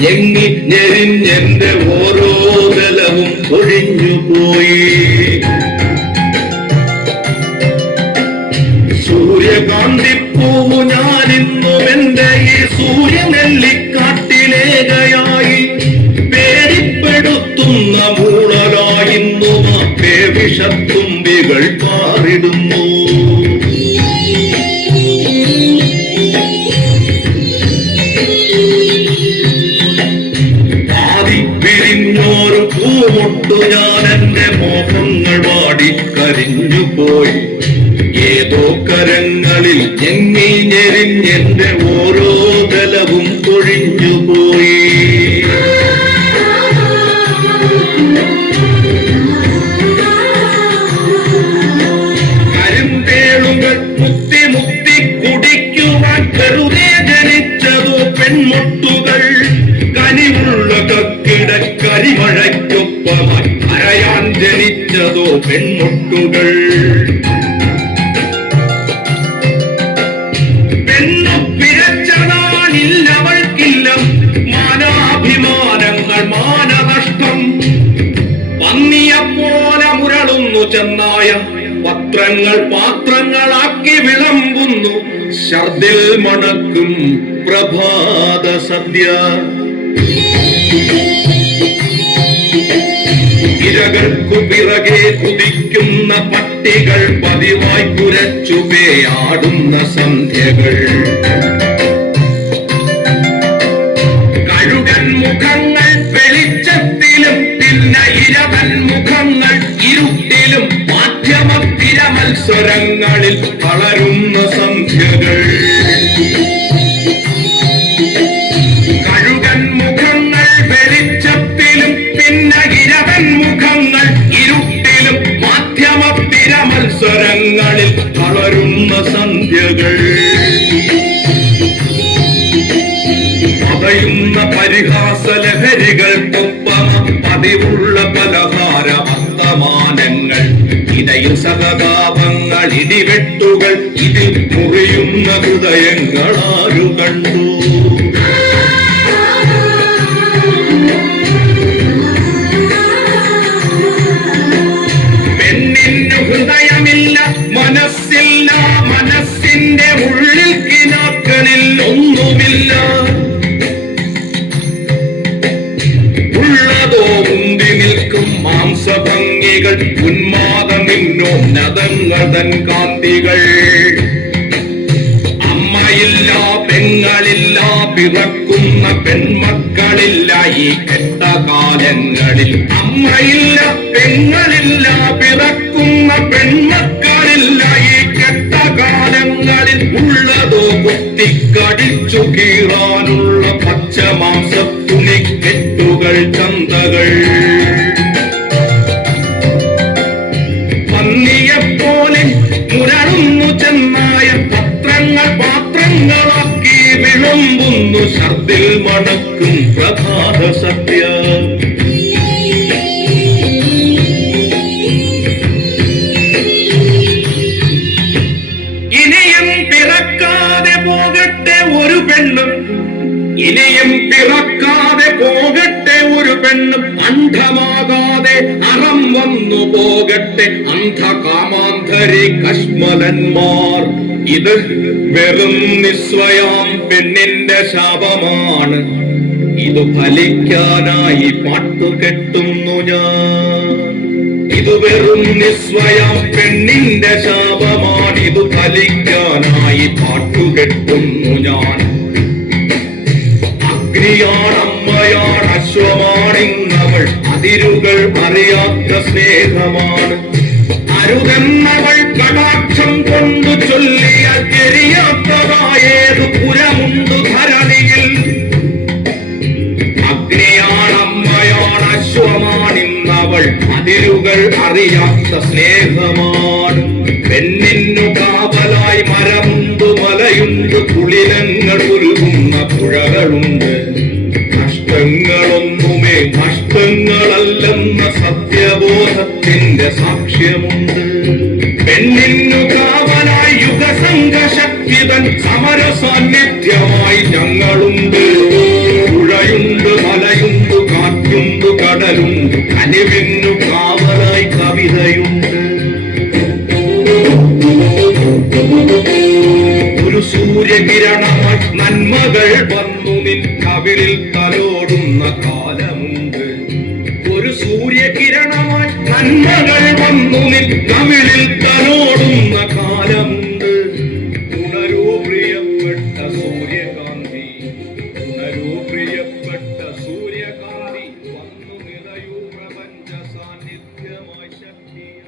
ഞെങ്ങി ഞെരിഞ്ഞെന്റെ ഓരോ ബലവും ഒഴിഞ്ഞുപോയി. സൂര്യകാന്തിപ്പൂവു ഞാനിന്നും എന്റെ ഈ സൂര്യനെല്ലിക്കാട്ടിലേകയായി പേടിപ്പെടുത്തുന്ന മൂളലായിന്നും വിഷത്തുമ്പികൾ പാറിടുന്നു. ആദി പിരിഞ്ഞോരു പൂമൊട്ടു ഞാൻ എന്റെ മോഹങ്ങൾ വാടിക്കരിഞ്ഞുപോയി. ഏതോ കരങ്ങളിൽ ഞെങ്ങി ഞെരിഞ്ഞെന്റെ ഓരോ ബലവും കൊഴിഞ്ഞുപോയി. കരിമ്പേളുകൾ മുത്തി മുത്തി കുടിക്കുവാൻ വെറുതെ ജനിച്ചതോ പെൺമുട്ടുകൾ. കനിവുള്ള കക്കിട കരിമഴയ്ക്കൊപ്പമായി അരയാൻ ജനിച്ചതോ പെൺമുട്ടുകൾ. ില്ലവൾക്കില്ല മാനാഭിമാനങ്ങൾ മാനനഷ്ടം. പന്നിയെപ്പോലെ മുരളുന്നു ചെന്നായ പത്രങ്ങൾ പാത്രങ്ങളാക്കി വിളമ്പുന്നു. ഛർദിൽ മണക്കും പ്രഭാത സദ്യ. ഇരകൾക്കു പിറകെ കുതിക്കുന്ന പട്ടികൾ പതിവായി കുരച്ചുപേയാടുന്ന സന്ധ്യകൾ. മുഖങ്ങൾ വെളിച്ചത്തിലും പിന്നെ ഇരവൻ മുഖങ്ങൾ ഇരുട്ടിലും മാധ്യമ തിരമത്സരങ്ങളിൽ വളരുന്ന സന്ധ്യകൾ. കഴുകൻ മുഖങ്ങൾ വെളിച്ചത്തിലും പിന്നെ ഇരവൻ മുഖങ്ങൾ ഇരുട്ടിലും മാധ്യമ തിരമത്സരങ്ങളിൽ വളരുന്ന സന്ധ്യകൾ. പതയുന്ന പരിഹാസ ലഹരികൾക്കൊപ്പം പതിവുള്ള പലഹാര വർത്തമാനങ്ങൾ. ഇടയിൽ സഹതാപങ്ങൾ ഇടിവെട്ടുകൾ. ഇതിൽ മുറിയുന്ന ഹൃദയങ്ങൾ ആരു കണ്ടു? പെണ്ണിന് ഹൃദയമില്ല, മനസ്സില്ല, മനസ്സിന്റെ ഉള്ളിൽ കിനാക്കളിൽ ഒന്നുമില്ല. മുന്തി നിൽക്കും മാംസഭംഗികൾ, ഉന്മാദമിന്നോന്നതങ്ങൾ തൻ കാന്തികൾ. അമ്മയില്ല, പെങ്ങളില്ല, പിറക്കുന്ന പെൺമക്കളില്ല ഈ കെട്ടകാലങ്ങളിൽ. അമ്മയില്ല, പെങ്ങളില്ല, പിറക്കുന്ന പെൺമക്കളില്ല ഈ കെട്ടകാലങ്ങളിൽ. ഉള്ളതോ കുത്തിക്കടിച്ചു കീറാനുള്ള പച്ചമാംസ തുണിക്കെട്ടുകൾ, ചന്തകൾ. പന്നിയെപ്പോലെ മുരളുന്നു ചെന്നായ പത്രങ്ങൾ പാത്രങ്ങളാക്കി വിളമ്പുന്നു. ഛർദിൽ മണക്കും പ്രഭാത സദ്യ. ഇനിയും പിറക്കാതെ പോകട്ടെ ഒരു പെണ്ണും, ഇനിയും പിറക്കാതെ പോകട്ടെ ഒരു പെണ്ണും. അന്ധമാകാതെ അറം വന്നു പോകട്ടെ അന്ധകാമാന്ധരി കശ്മലന്മാർ. ഇത് വെറും നിസ്വയാം പെണ്ണിന്റെ ശാപമാണ്. ഇത് ഫലിക്കാനായി പാട്ടുകെട്ടുന്നു ഞാൻ. ഇത് വെറും നിസ്വയാം പെണ്ണിന്റെ ശാപമാണ്. ഇത് ഫലിക്കാനായി പാട്ടുകെട്ടുന്നു ഞാൻ. അഗ്നിയാണമ്മയാണ്, അശ്വമാണിന്നവൾ. അതിരുകൾ അറിയാത്ത സ്നേഹമാണ്. അരുതെന്നവൾ കടാക്ഷം കൊണ്ടു ചൊല്ലിയാൽ തിരിയാത്തതായേതു പുരമുണ്ടു ധരണിയിൽ. അഗ്നിയാണമ്മയാണ്, അശ്വമാണിന്നവൾ. അതിരുകൾ അറിയാത്ത സ്നേഹമാണ്. പെണ്ണിന്നു കാവലായി മരമുണ്ട്, മലയുണ്ട്, കുളിരങ്ങൾ ഉരുകുന്ന പുഴകളുണ്ട്. നഷ്ടങ്ങളൊന്നുമേ നഷ്ടങ്ങളല്ലെന്ന സത്യബോധത്തിന്റെ സാക്ഷ്യമുണ്ട്. പെണ്ണിന്നു കാവലായി യുഗസംഘശക്തിതൻ സമര സാന്നിധ്യമായി ഞങ്ങളുണ്ട്. പുഴയുണ്ട്, നന്മകൾ വന്നു നിൻ കവിളിൽ തലോടുന്ന കാലമുണ്ട്. ഉണരൂ പ്രിയപ്പെട്ട സൂര്യകാന്തി, ഉണരൂ പ്രിയപ്പെട്ട സൂര്യകാന്തി, വന്നു നിറയൂ പ്രപഞ്ച സാന്നിധ്യമായി ശക്തിയായി.